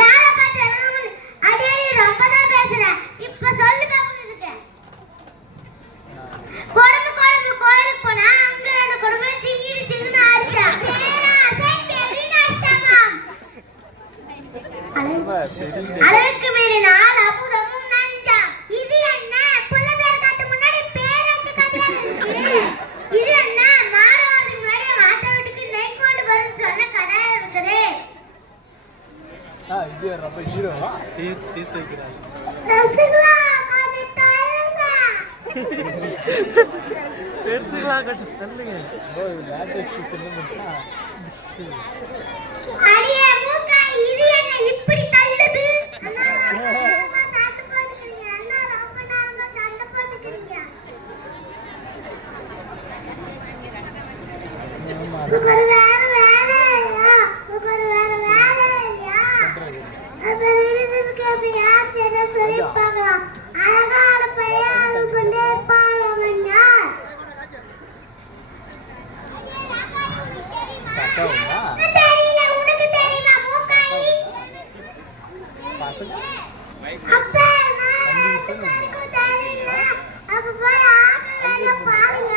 யார பார்த்து அடே நீ ரொம்ப தான் பேசுற. இப்ப சொல்லு பாக்குறதுக்கு. கோயிலுக்கு போனா அங்க ரெண்டு குடும்பம் சிங்கிரி சிங்கிரி ஆச்சா. நேரா அசைன் பேரி நஷ்டமாம். அளவுக்கு மீறி நாள் அமுதமும் நஞ்சா. இது என்ன புள்ள பேர் காட்டு முன்னாடி பேரஞ்சு கதையா இருக்கு. இது என்ன மாறவதுக்கு முன்னாடி ஆத்த வீட்டுக்கு நெய் கொண்டு வந்து சொன்ன கதை இருக்குது. இது ரொம்ப ஹீரோவா டேஸ்ட் வைக்கிறாங்க. தெரிஞ்சுக்கலாம் கொஞ்சம் தள்ளுங்க. அடியே மூக்கா இது என்ன இப்படி தள்ளுது? பாருங்க